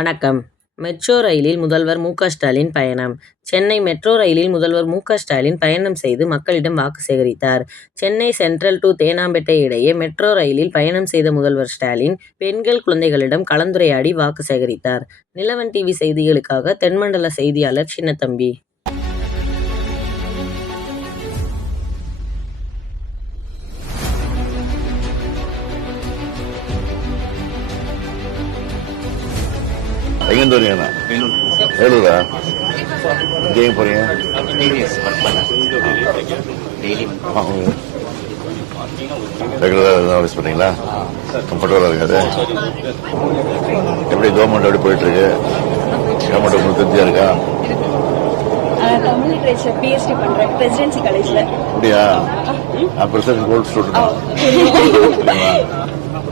வணக்கம். மெட்ரோ ரயிலில் முதல்வர் மு. க. ஸ்டாலின் பயணம் சென்னை மெட்ரோ ரயிலில் முதல்வர் மு. க. ஸ்டாலின் பயணம் செய்து மக்களிடம் வாக்கு சேகரித்தார். சென்னை சென்ட்ரல் டு தேனாம்பேட்டை இடையே மெட்ரோ ரயிலில் பயணம் செய்த முதல்வர் ஸ்டாலின், பெண்கள், குழந்தைகளிடம் கலந்துரையாடி வாக்கு சேகரித்தார். நிலவன் டிவி செய்திகளுக்காக தென்மண்டல செய்தியாளர் சின்னத்தம்பி. எங்கேருந்து வரீங்கண்ணா? வேலூரா? இங்கே எங்கே போறீங்க? ரெகுலராக யூஸ் பண்ணீங்களா? கம்ஃபர்டபுளாக இருக்காது? எப்படி கவர்மெண்ட் எப்படி போயிட்டு இருக்கு? கவர்மெண்ட் உங்களுக்கு திருப்தியா இருக்கா? தமிழ் லிட்ரேச்சர் பிஎஸ்டி பண்றேன் பிரசிடென்சி காலேஜ்ல. அப்படியா? Presidency gold student.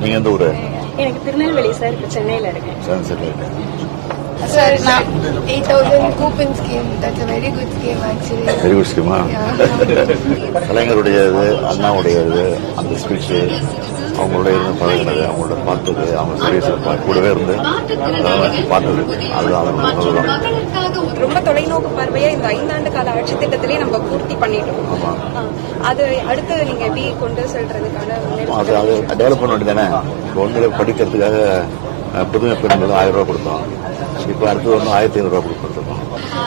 நீங்க எந்த ஊரு? எனக்கு திருநெல்வேலி சார், இப்போ சென்னையில இருக்கேன். சரி. Sir, 8,000 coupon scheme. That's a very good scheme actually. Very good scheme. கலைஞருடைய இது, அண்ணாவுடைய இது, அந்த ஸ்பீச், அவங்களுடைய பழகினது, அவங்களோட பார்த்தது, அவங்க சர்வீஸ் கூடவே இருந்து பார்த்தது, அதுதான். ரொம்ப தொலைநோக்கு பார்வையா இந்த 5 ஆண்டு கால ஆட்சி திட்டத்திலேயே நம்ம பூர்த்தி பண்ணிட்டோம். ஆமா. அது அடுத்து நீங்க எப்படி கொண்டு செல்றதுக்கான அது டெவலப் பண்ண வேண்டியதானே. ஒன்று படிக்கிறதுக்காக புதுமை பெண்கள் 1000 ரூபாய் கொடுத்தோம். இப்போ அடுத்து ஒன்று 1500 ரூபாய் கொடுத்துருக்கோம்.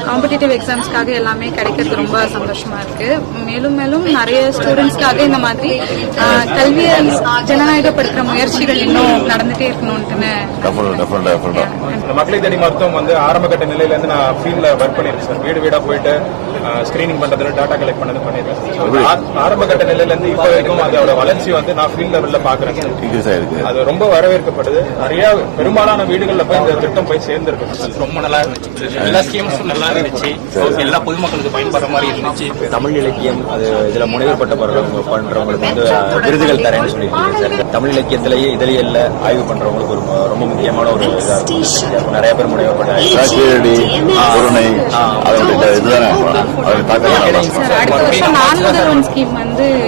காம்படிட்டிவ் எக்ஸாம்ஸ்க்காக எல்லாமே கிடைக்கிறது ரொம்ப சந்தோஷமா இருக்கு. மேலும் மேலும் நிறைய ஸ்டூடெண்ட்ஸ்க்காக இந்த மாதிரி கல்வியை ஜனநாயகப்படுத்துற முயற்சிகள் இன்னும் நடந்துட்டே இருக்கணும்னு. மக்களை தேடி மருத்துவம் ஆரம்ப கட்ட நிலையில இருந்து நான் ஃபீல்ட்ல ஒர்க் பண்ணிருக்கேன் சார். வீடு வீடா போயிட்டு ஸ்கிரீனிங் பண்றதுல டாட்டா கலெக்ட் பண்ணது பண்ணிருக்கேன். ஆரம்ப கட்ட நிலையில இருந்து இப்ப வரைக்கும் அதோட வளர்ச்சி நான் ஃபீல்ட் லெவல்ல பாக்குறேன். அது ரொம்ப வரவேற்கப்படுது. நிறைய பெரும்பாலான வீடுகள்ல போய் இந்த திட்டம் போய் சேர்ந்திருக்கு. ரொம்ப நல்லா இருந்துச்சு. எல்லா ஸ்கீம்ஸும் நல்லா இருந்துச்சு. எல்லா பொதுமக்களுக்கு பயன்படுற மாதிரி இருந்துச்சு. தமிழ் இலக்கியம் அது இதுல முனைவர் பட்ட பண்றவங்களுக்கு விருதுகள் தரேன்னு சொல்லியிருக்கீங்க சார். தமிழ் இலக்கியத்திலேயே இதழியல்ல ஆய்வு பண்றவங்களுக்கு ஒரு ரொம்ப முக்கியமான ஒரு இதா இருக்கும். நிறைய பேர் முனைவர் பட்ட அடுத்த வருஷம் நான் முதல்வன் ஸ்கீம்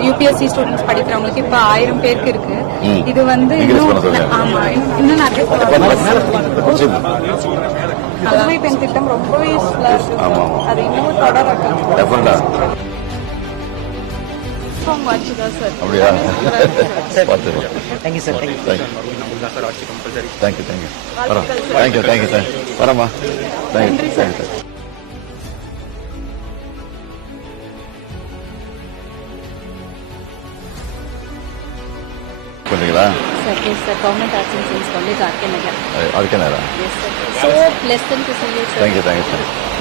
யூபிஎஸ்சி ஸ்டூடெண்ட்ஸ் படிக்கிறவங்களுக்கு இப்ப 1000 பேருக்கு இருக்கு. இது இன்னும் நிறைய புதுமை பெண் திட்டம் ரொம்பவே யூஸ்ஃபுல்லா இருக்கு. அது இன்னும் தொடரட்டும். அப்படியா? Thank you sir. Thank you sir. வரமா? Thank you sir. பண்ணுறீங்களா? Sir, yes sir. Government Arts and Science College, RK Nagar. RK Nagar. Yes sir. So pleasant to see you sir. Thank you.